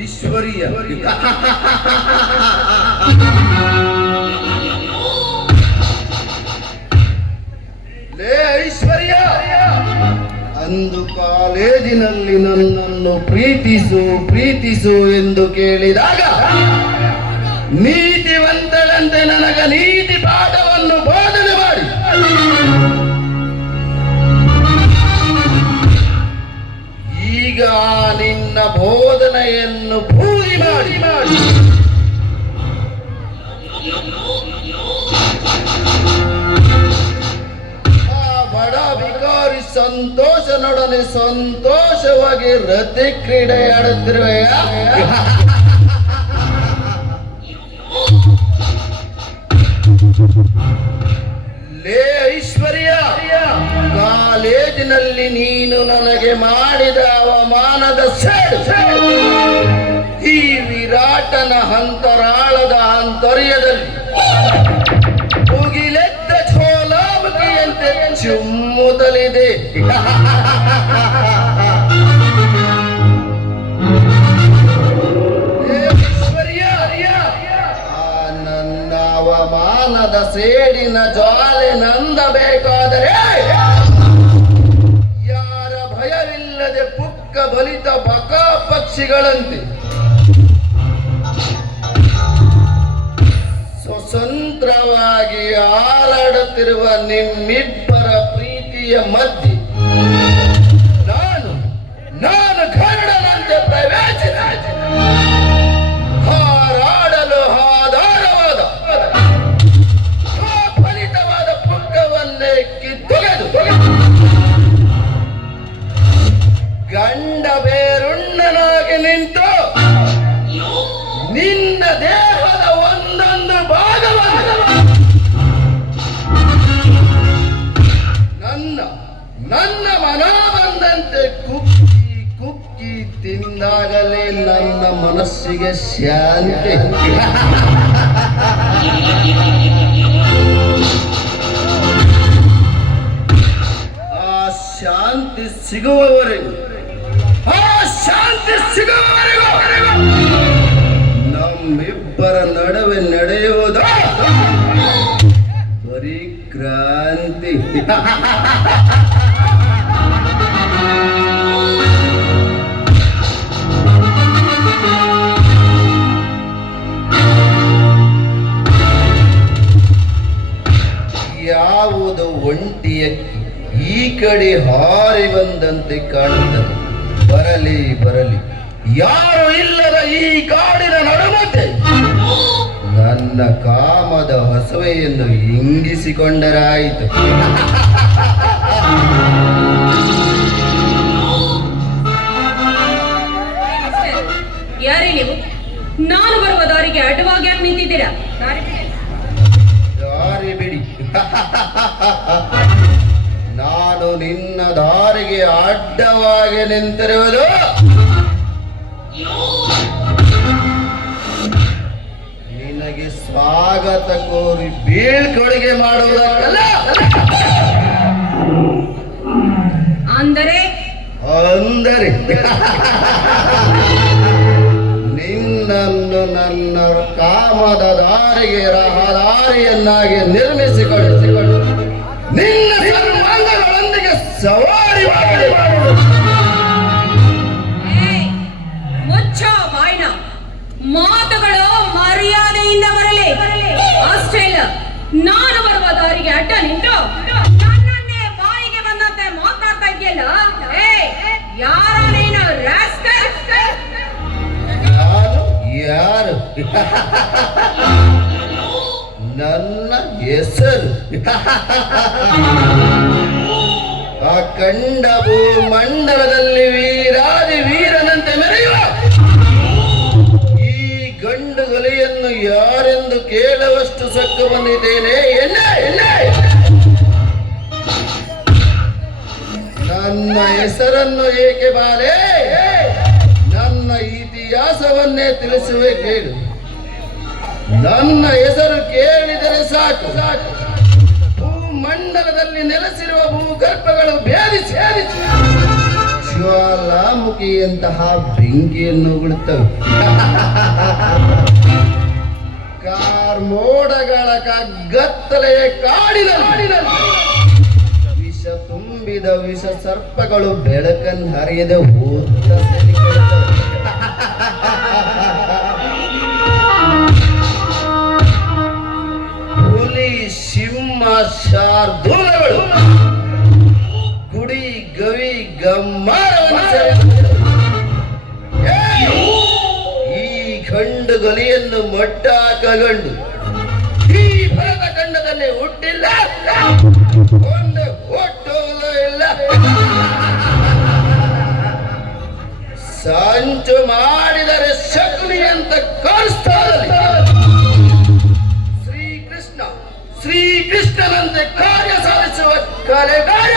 ಐಶ್ವರ್ಯ ಲೇ ಐಶ್ವರ್ಯ, ಅಂದು ಕಾಲೇಜಿನಲ್ಲಿ ನನ್ನನ್ನು ಪ್ರೀತಿಸು ಪ್ರೀತಿಸು ಎಂದು ಕೇಳಿದಾಗ ನೀತಿವಂತಳಂತೆ ನನಗ ನೀತಿ ಪಾಠವನ್ನು ಬೋಧನೆ ಮಾಡಿ ಈಗ ನಿನ್ನ ಬೋಧನೆಯನ್ನು ಪೂರಿ ಮಾಡಿ ಆ ಬಡ ವಿಕಾರಿ ಸಂತೋಷನೊಡನೆ ಸಂತೋಷವಾಗಿ ರತಿ ಕ್ರೀಡೆ ಆಡುತ್ತಿರುವೆಯ. ಲೇ ಐಶ್ವರ್ಯ, ಕಾಲೇಜಿನಲ್ಲಿ ನೀನು ನನಗೆ ಮಾಡಿದ ಅವಮಾನದ ಸೇಡು ಈ ವಿರಾಟನ ಅಂತರಾಳದ ಆಂತರ್ಯದಲ್ಲಿ ಮುಗಿಲೆದ್ದ ಛೋಲಾಮುಖಿಯಂತೆ ಚುಮ್ಮುತ್ತಲಿದೆ. ಅವಮಾನದ ಸೇಡಿನ ಜ್ವಾಲೆ ನಂದಬೇಕಾದರೆ ಯಾರ ಭಯವಿಲ್ಲದೆ ಪುಕ್ಕ ಬಲಿತ ಬಕ ಪಕ್ಷಿಗಳಂತೆ ಸ್ವತಂತ್ರವಾಗಿ ಹಾರಾಡುತ್ತಿರುವ ನಿಮ್ಮಿಬ್ಬರ ಪ್ರೀತಿಯ ಮಧ್ಯೆ ನಾನು ಗರುಡನಂತೆ ಪ್ರವೇಶಿಸಿ ಹಾರಾಡಲು ಆಧಾರವಾದ ಫಲಿತವಾದ ಪುಕ್ಕವನ್ನೇ ಕಿತ್ತೊಗೆದು ಗಂಡ ಬೇರುಣ್ಣನಾಗಿ ನಿಂತು ನಿನ್ನ ದೇಹದ ಒಂದೊಂದು ಭಾಗವನ್ನು ನನ್ನ ಮನ ಬಂದಂತೆ ಕುಕ್ಕಿ ತಿಂದಾಗಲೇ ನನ್ನ ಮನಸ್ಸಿಗೆ ಶಾಂತಿ. ಆ ಶಾಂತಿ ಸಿಗುವವರೆಗೂ ನಮ್ಮಿಬ್ಬರ ನಡುವೆ ನಡೆಯುವುದು ಬರೀ ಕ್ರಾಂತಿ. ಯಾವುದು ಒಂಟಿಯಕ್ಕಿ ಈ ಕಡೆ ಹಾರಿ ಬಂದಂತೆ ಕಾಣುತ್ತದೆ. ಬರಲಿ ಯಾರು ಇಲ್ಲದ ಈ ಕಾಡಿನ ನಡುಮಧ್ಯೆ ನನ್ನ ಕಾಮದ ಹಸುವೆಯನ್ನು ಇಂಗಿಸಿಕೊಂಡರಾಯಿತು. ಯಾರೇ ನೀವು? ನಾನು ಬರುವ ದಾರಿಗೆ ಅಡ್ಡವಾಗಿ ಯಾಕೆ ನಿಂತಿದ್ದೀರಾ? ದಾರಿ ಬಿಡಿ. ನಾನು ನಿನ್ನ ದಾರಿಗೆ ಅಡ್ಡವಾಗಿ ನಿಂತಿರುವುದು ನಿನಗೆ ಸ್ವಾಗತ ಕೋರಿ ಬೀಳ್ಕೊಡುಗೆ ಮಾಡುವುದಕ್ಕಲ್ಲ. ಅಂದರೆ ನಿನ್ನನ್ನು ನನ್ನ ಕಾಮದ ದಾರಿಗೆ ರಹದಾರಿಯನ್ನಾಗಿ ನಿರ್ಮಿಸಿಕೊಂಡು ನಿನ್ನ ಸರ್ವಾಂಗಗಳೊಂದಿಗೆ ಸವಾರಿ ಮಾಡುವುದು. ಮುಚ್ಚೋ ಬಾಯ್ನ, ಮಾತುಗಳು ಮರ್ಯಾದೆಯಿಂದ ಬರಲಿ. ಅಷ್ಟೇ ಇಲ್ಲ, ನಾನು ಬರುವ ದಾರಿಗೆ ಅಡ್ಡ ನಿಂತು ನನ್ನನ್ನೇ ಬಾಯಿಗೆ ಬಂದಂತೆ ಮಾತಾಡ್ತಾ ಇದೆಯಲ್ಲ. ಯಾರ ನೀನು? ಯಾರು? ನನ್ನ ಹೆಸರು ಅಖಂಡ ಭೂಮಂಡಲದಲ್ಲಿ ವೀರಾದಿ ವೀರನಂತೆ ಮೆರೆಯುವ ಈ ಗಂಡು ಗಲಿಯನ್ನು ಯಾರೆಂದು ಕೇಳುವಷ್ಟು ಸಕ್ಕು ಬಂದಿದ್ದೇನೆ. ನನ್ನ ಹೆಸರನ್ನು ಏಕೆ ಬಾಲೆ? ನನ್ನ ಇತಿಹಾಸವನ್ನೇ ತಿಳಿಸುವೆ ಕೇಳು. ನನ್ನ ಹೆಸರು ಕೇಳಿದರೆ ಸಾಕು, ಭೂಮಂಡಲದಲ್ಲಿ ನೆಲೆಸಿರುವ ಭೂಗರ್ಭಗಳು ಭೇದಿಸಿ ಜ್ವಾಲಾಮುಖಿಯಂತಹ ಬೆಂಕಿಯನ್ನು ಉಗುಳುತ್ತವೆ. ಕಾರ್ಮೋಡಗಳ ಕಗ್ಗತ್ತಲೆಯ ಕಾಡಿನಲ್ಲಿ ವಿಷ ತುಂಬಿದ ವಿಷ ಸರ್ಪಗಳು ಬೆಳಕನ್ನು ಹರಿಯದೆ ಓದ ಹುಲಿ ಸಿಂಹ ಶಾರ್ದೂಲಗಳು ಗುಡಿ ಗವಿ ಗಮ್ಮಾರವನ್ನು ಈ ಗಂಡು ಗಲಿಯನ್ನು ಮಟ್ಟ ಹಾಕಗಂಡು ಈ ಭರತ ಖಂಡದಲ್ಲಿ ಹುಟ್ಟಿಲ್ಲ, ಒಂದು ಹುಟ್ಟುವುದೂ ಇಲ್ಲ. ಸಂಚು ಮಾಡಿದರೆ ಶಕುನಿ ಅಂತ ಕಾಣಿಸ್ತಾರಲ್ಲಿ ಶ್ರೀಕೃಷ್ಣನಂತೆ ಕಾರ್ಯ ಸಾಧಿಸುವ ಕಲೆಗಾರ.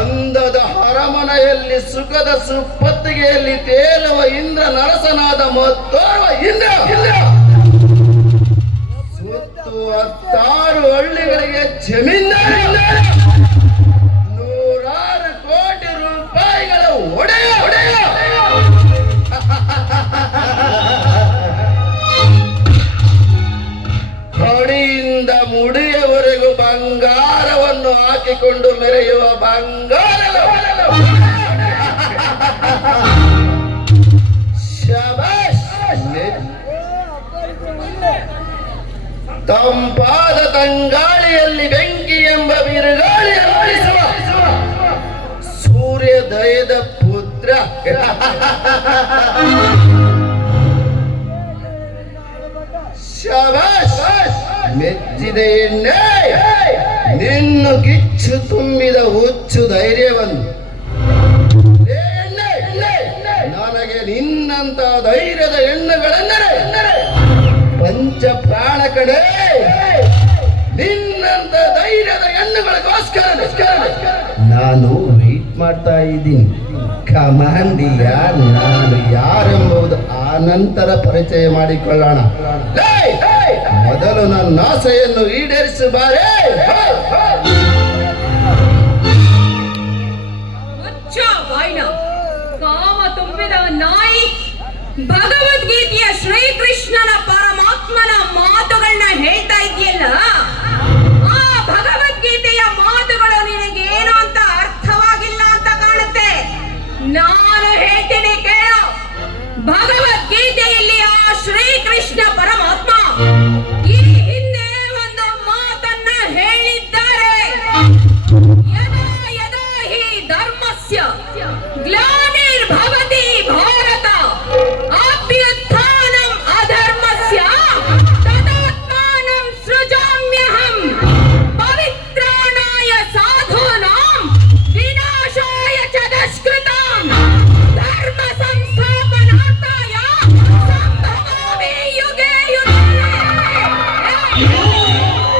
ಅಂದದ ಅರಮನೆಯಲ್ಲಿ ಸುಖದ ಸುಪ್ಪತ್ತಿಗೆಯಲ್ಲಿ ತೇಲುವ ಇಂದ್ರ ನರಸನಾದ ಮತ್ತೋರ್ವ ಇಂದ್ರ ಸುತ್ತು 10 ಹಳ್ಳಿಗಳಿಗೆ ಜಮೀನ್ದಾರ, 100 ಕೋಟಿ ರೂಪಾಯಿಗಳ ಒಡೆಯ. ಹೊಡಿಯಿಂದ ಮುಡಿಯವರೆಗೂ ಬಂಗಾರವನ್ನು ಹಾಕಿಕೊಂಡು ಮೆರೆಯುವ ಬಂಗಾರ. ತಂಪಾದ ತಂಗಾಳಿಯಲ್ಲಿ ಬೆಂಕಿ ಎಂಬ ಬಿರುಗಾಳಿ ಅರಳಿಸುವ ಸೂರ್ಯೋದಯದ ಪುತ್ರ. ಶಬಾಷ್, ಮೆಚ್ಚಿದೆ ಎಣ್ಣೆ ನಿನ್ನ ಕಿಚ್ಚು ತುಂಬಿದ ಹುಚ್ಚು ಧೈರ್ಯವನ್ನು. ನನಗೆ ನಿನ್ನಂತ ಧೈರ್ಯದ ಹೆಣ್ಣುಗಳೆಂದರೆ ಪಂಚ ಪ್ರಾಣ ಕಡೆ. ನಿನ್ನಂತ ಧೈರ್ಯದ ಹೆಣ್ಣುಗಳಿಗೋಸ್ಕರ ನಾನು ವೆಯ್ಟ್ ಮಾಡ್ತಾ ಇದ್ದೀನಿ. ಕಮಾಂಡಿಯ ನಾನು ಯಾರೆಂಬುದು ಆ ನಂತರ ಪರಿಚಯ ಮಾಡಿಕೊಳ್ಳೋಣ. ಮೊದಲು ನನ್ನ ಆಸೆಯನ್ನು ಈಡೇರಿಸಬಾರೇ. ಕಾಮ ತುಂಬಿದ ನಾಯಿ ಭಗವದ್ಗೀತೆಯ ಶ್ರೀಕೃಷ್ಣನ ಪರಮಾತ್ಮನ ಮಾತುಗಳನ್ನ ಹೇಳ್ತಾ ಇದೆಯಲ್ಲ, ಆ ಭಗವದ್ಗೀತೆಯ ಮಾತುಗಳು ನಿನಗೇನು ಅಂತ ಅರ್ಥವಾಗಿಲ್ಲ ಅಂತ ಕಾಣುತ್ತೆ. ನಾನು ಹೇಳ್ತೀನಿ ಕೇಳು. ಭಗವದ್ಗೀತೆಯಲ್ಲಿ ಆ ಶ್ರೀಕೃಷ್ಣ ಪರಮಾತ್ಮ ಈ ಹಿಂದೆ ಒಂದು ಮಾತನ್ನ ಹೇಳಿದ್ದಾರೆ. ಯದಾ ಯದಾ ಹಿ ಧರ್ಮಸ್ಯ ಗ್ಲಾನಿರ್ಭವತಿ ಭಾರತ ಅಭ್ಯುತ್ಥಾನಂ ಅಧರ್ಮಸ್ಯ ತದಾತ್ಮಾನಂ ಸೃಜಾಮ್ಯಹಂ ಪವಿತ್ರಾಣಾಯ ಸಾಧೂನಾಂ ವಿನಾಶಾಯ ಚ ದುಷ್ಕೃತಾಂ ಧರ್ಮ ಸಂಸ್ಥಾಪನಾರ್ಥಾಯ ಸಂಭವಾಮಿ ಯುಗೇ ಯುಗೇ.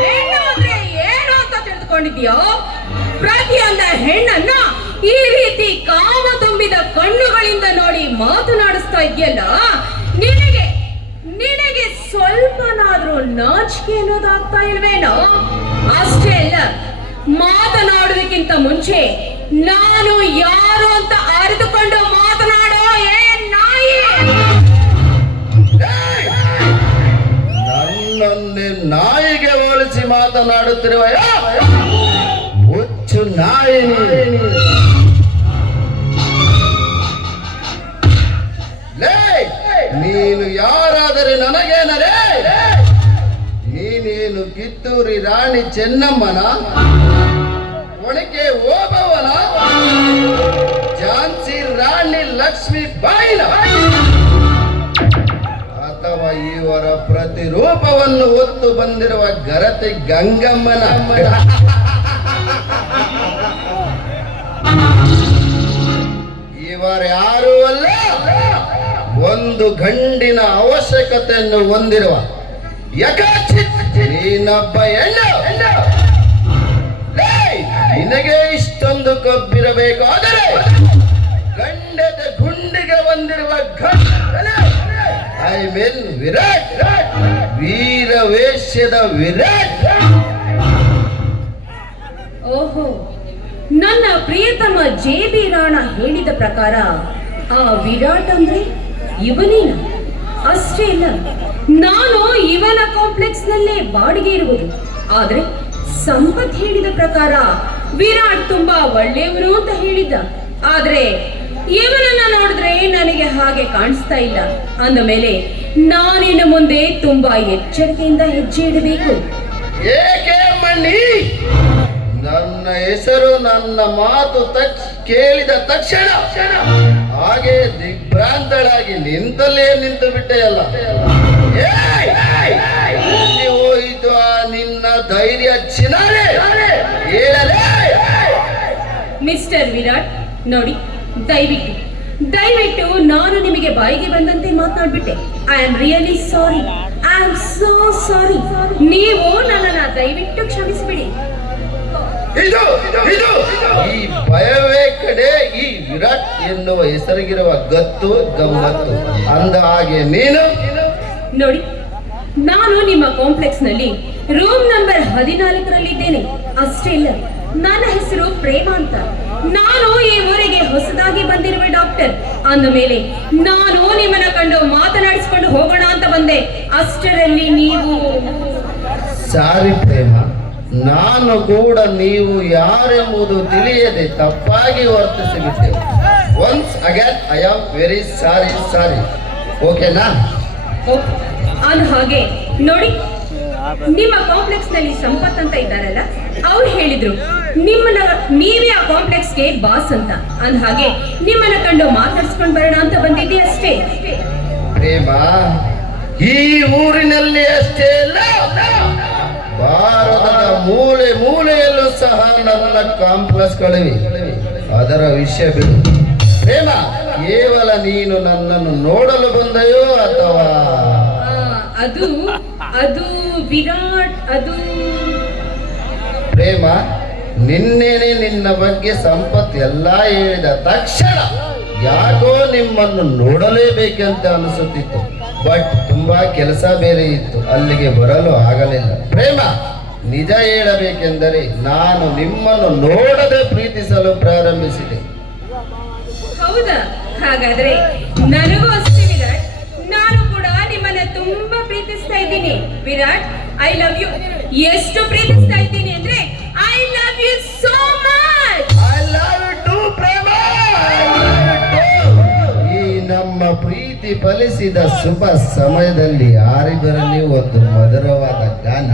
ಹೆಣ್ಣು ಅಂದ್ರೆ ಏನು ಅಂತ ತಿಳಿದುಕೊಂಡಿದ್ಯೋ? ಪ್ರತಿಯೊಂದ ಹೆಣ್ಣನ್ನ ಈ ರೀತಿ ಕಾಮ ತುಂಬಿದ ಕಣ್ಣುಗಳಿಂದ ನೋಡಿ ಮಾತನಾಡಿಸ್ತಾ ಇದೆಯಲ್ಲ, ನಿನಗೆ ಸ್ವಲ್ಪನಾದ್ರೂ ನಾಚಿಕೆ ಅನ್ನೋದಾಗ್ತಾ ಇಲ್ವೇನೋ? ಅಷ್ಟೇ ಅಲ್ಲ, ಮಾತನಾಡುವುದಕ್ಕಿಂತ ಮುಂಚೆ ನಾನು ಯಾರು ಅಂತ ಅರಿತುಕೊಂಡು ಮಾತನಾಡೋ ಏನ್ ನಾಯಿ? ನನ್ನನ್ನೇ ನಾಯಿಗೆ ಹೋಲಿಸಿ ಮಾತನಾಡುತ್ತಿರುವ ಹುಚ್ಚು ನಾಯಿ. ನೀನು ಯಾರಾದರೆ ನನಗೇನರೇ? ನೀನೇನು ಕಿತ್ತೂರಿ ರಾಣಿ ಚೆನ್ನಮ್ಮನ, ಒಣಕೆ ಓಬವ್ವನ, ಝಾನ್ಸಿ ರಾಣಿ ಲಕ್ಷ್ಮೀ ಬಾಯಿನ, ಅಥವಾ ಇವರ ಪ್ರತಿರೂಪವನ್ನು ಹೊತ್ತು ಬಂದಿರುವ ಗರತಿ ಗಂಗಮ್ಮನ? ಇವರ್ಯಾರೂ ಅಲ್ಲ, ಒಂದು ಗಂಡಿನ ಅವಶ್ಯಕತೆಯನ್ನು ಹೊಂದಿರುವ ನೀನೊಬ್ಬ ಹೆಣ್ಣು. ನಿನಗೆ ಇಷ್ಟೊಂದು ಕೊಬ್ಬಿರಬೇಕಾದರೆ ಗಂಡದ ಗುಂಡಿಗೆ ಬಂದಿರುವ ಐ ಮೀನ್ ವಿರಾಟ್, ವೀರವೇಶ್ಯದ ವಿರಾಟ್ ಓಹೋ, ನನ್ನ ಪ್ರಿಯತಮ ಜೆ ಬಿ ರಾಣ ಹೇಳಿದ ಪ್ರಕಾರ ಆ ವಿರಾಟ್ ಅಂದ್ರೆ ಇವನೇನ? ಅಷ್ಟೇ ಇಲ್ಲ, ನಾನು ಇವನ ಕಾಂಪ್ಲೆಕ್ಸ್ ನಲ್ಲೇ ಬಾಡಿಗೆ ಇರುವುದು. ಆದ್ರೆ ಸಂಪತ್ ಹೇಳಿದ ಪ್ರಕಾರ ವಿರಾಟ್ ತುಂಬಾ ಒಳ್ಳೆಯವನು ಅಂತ ಹೇಳಿದ್ದ. ಆದ್ರೆ ಇವನನ್ನ ನೋಡಿದ್ರೆ ನನಗೆ ಹಾಗೆ ಕಾಣಿಸ್ತಾ ಇಲ್ಲ. ಅಂದ ಮೇಲೆ ನಾನಿನ್ನು ಮುಂದೆ ತುಂಬಾ ಎಚ್ಚರಿಕೆಯಿಂದ ಹೆಜ್ಜೆ ಇಡಬೇಕು. ಏಕೆ ಮಣ್ಣಿ? ನನ್ನ ಹೆಸರು, ನನ್ನ ಮಾತು ಕೇಳಿದ ತಕ್ಷಣ ಹಾಗೆ ದಿಗ್ಭ್ರಾಂತಳಾಗಿ ನಿಂತಲ್ಲೇ ನಿಂತು ಬಿಟ್ಟೆಯಲ್ಲ. ಎಲ್ಲಿ ಹೋಯಿತು ಆ ನಿನ್ನ ಧೈರ್ಯ ಚಿನಾರೆ? ಹೇಳಲೇ. ಮಿಸ್ಟರ್ ವಿರಾಟ್, ನೋಡಿ, ದಯವಿಟ್ಟು ದಯವಿಟ್ಟು ನಾನು ನಿಮಗೆ ಬಾಯಿಗೆ ಬಂದಂತೆ ಮಾತನಾಡ್ಬಿಟ್ಟೆ. I am really sorry. I am so sorry. ನೀವು ನನ್ನನ್ನ ದಯವಿಟ್ಟು ಕ್ಷಮಿಸಿಬಿಡಿ. ಇದು ಇದು ಈ ಭಯವೇ ಕಡೆ ಈ ವಿರಾಟ್ ಎನ್ನುವ ಹೆಸರಿಗಿರುವ ಗತ್ತು ಗಮ್ಮತ್ತು. ಅಂದ ಹಾಗೆ ನೀನು ನೋಡಿ, ನಾನು ನಿಮ್ಮ ಕಾಂಪ್ಲೆಕ್ಸ್ ನಲ್ಲಿ ರೂಮ್ ನಂಬರ್ 14ರಲ್ಲಿದ್ದೇನೆ. ಅಷ್ಟೇ ಇಲ್ಲ, ನನ್ನ ಹೆಸರು ಪ್ರೇಮ ಅಂತ. ನಾನು ಈ ಊರಿಗೆ ಹೊಸದಾಗಿ ಬಂದಿರುವ ಡಾಕ್ಟರ್. ಅಂದ ಮೇಲೆ ನಾನು ನಿಮ್ಮನ್ನ ಕಂಡು ಮಾತನಾಡಿಸಿಕೊಂಡು ಹೋಗೋಣ ಅಂತ ಬಂದೆ. ಅಷ್ಟರಲ್ಲಿ ನೀವು... ಸಾರಿ ಪ್ರೇಮ, ನಾನು ಕೂಡ ನೀವು ಯಾರೆಂಬುದು ತಿಳಿಯದೆ ತಪ್ಪಾಗಿ ವರ್ತಿಸಿಬಿಟ್ಟೆವು. Once again I am very sorry. ಓಕೆನಾ? ಅಂದ ಹಾಗೆ ನೋಡಿ, ನಿಮ್ಮ ಕಾಂಪ್ಲೆಕ್ಸ್ ನಲ್ಲಿ ಸಂಪತ್ ಅಂತ ಇದ್ದಾರಲ್ಲ, ಅವ್ರು ಹೇಳಿದ್ರು ನೀವೇ ಆ ಕಾಂಪ್ಲೆಕ್ಸ್ ಗೆ ಬಾಸ್ ಅಂತ. ಅಂದ ಹಾಗೆ ನಿಮ್ಮನ್ನ ಕಂಡು ಮಾತಾಡ್ಸ್ಕೊಂಡು ಬರೋಣ ಅಂತ ಬಂದಿದ್ದೆ ಅಷ್ಟೇ. ಪ್ರೇಮ, ಈ ಊರಿನಲ್ಲಿ ಅಷ್ಟೇ ಅಲ್ಲ, ಭಾರತದ ಮೂಲೆ ಮೂಲೆಯಲ್ಲೂ ಸಹ ನನ್ನ ಕಾಂಪ್ಲೆಕ್ಸ್ಗಳಿವೆ. ಅದರ ವಿಷಯ ಬಿಡು ಪ್ರೇಮ. ಕೇವಲ ನೀನು ನನ್ನನ್ನು ನೋಡಲು ಬಂದೆಯೋ ಅಥವಾ... ಅದು ಅದು ವಿರಾಟ್, ಅದು... ಪ್ರೇಮ, ನಿನ್ನೆನೆ ನಿನ್ನ ಬಗ್ಗೆ ಸಂಪತ್ ಎಲ್ಲ ಹೇಳಿದ ತಕ್ಷಣ ಯಾಕೋ ನಿಮ್ಮನ್ನು ನೋಡಲೇಬೇಕಂತ ಅನಿಸುತ್ತಿತ್ತು. ಬಟ್ ತುಂಬಾ ಕೆಲಸ ಬೇರೆ ಇತ್ತು, ಅಲ್ಲಿಗೆ ಬರಲು ಆಗಲಿಲ್ಲ. ಪ್ರೇಮ, ನಿಜ ಹೇಳಬೇಕೆಂದರೆ ನಾನು ನಿಮ್ಮನ್ನು ನೋಡದೆ ಪ್ರೀತಿಸಲು ಪ್ರಾರಂಭಿಸಿದೆ. ಹೌದಾ? ಹಾಗಾದ್ರೆ ನನಗೂ ಅಷ್ಟೇ ವಿರಾಟ್. ನಾನು ಕೂಡ ನಿಮ್ಮನ್ನ ತುಂಬಾ ಪ್ರೀತಿಸ್ತಾ ಇದ್ದೀನಿ ವಿರಾಟ್. I love you. ಎಷ್ಟು ಪ್ರೀತಿಸ್ತಾ ಇದ್ದೀನಿ ಅಂದ್ರೆ I love you so much. I love you too Prema. ಈ ನಮ್ಮ ಪ್ರೀತಿ ಫಲಿಸಿದ ಶುಭ ಸಮಯದಲ್ಲಿ ಯಾರಿಬ್ಬರಲ್ಲಿ ಒಂದು ಮಧುರವಾದ ಗಾನ.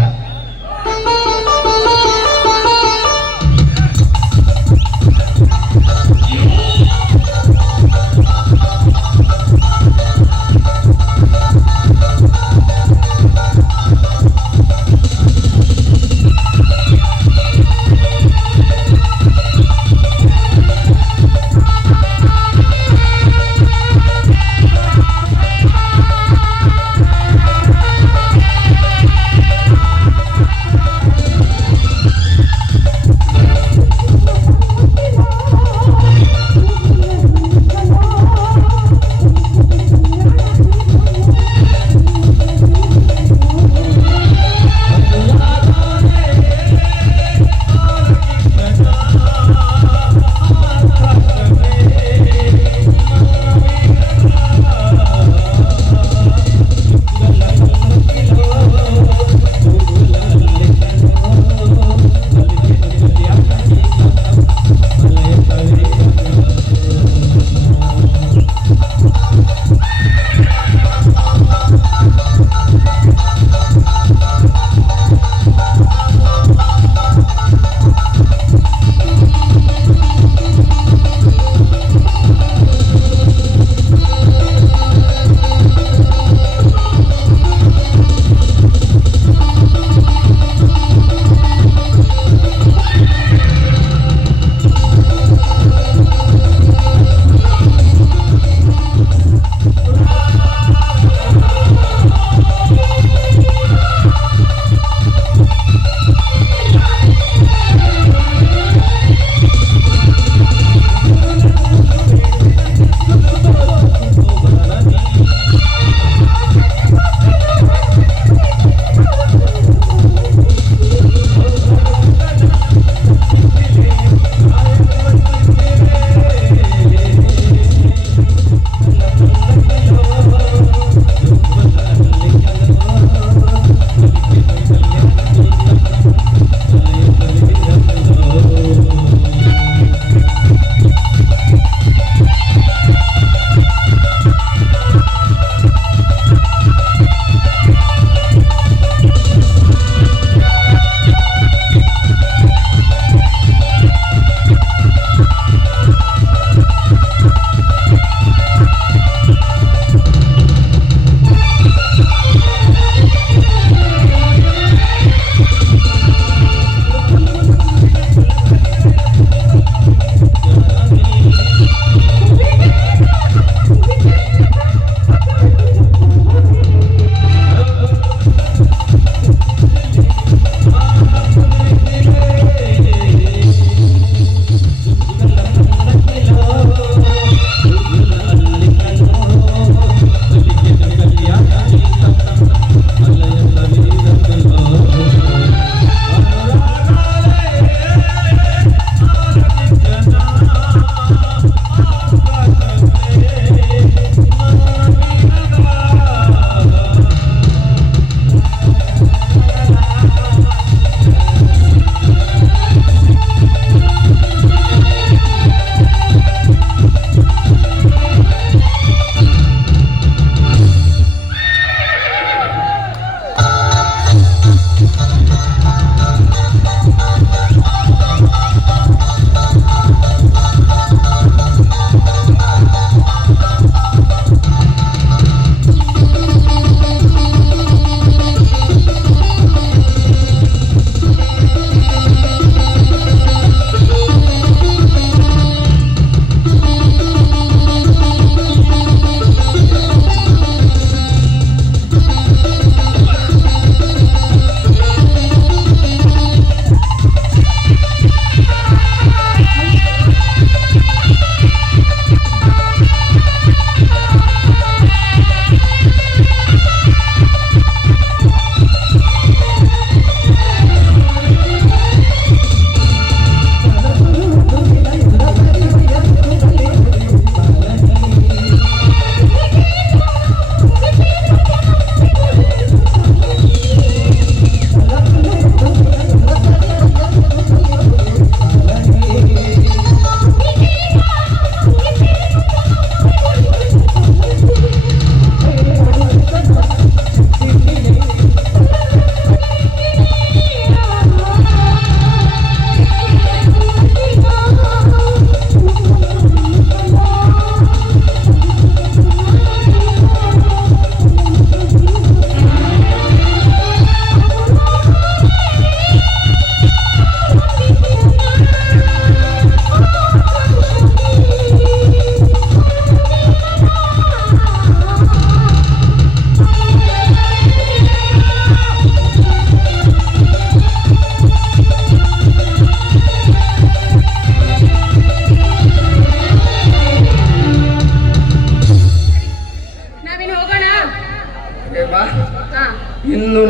ಇನ್ನು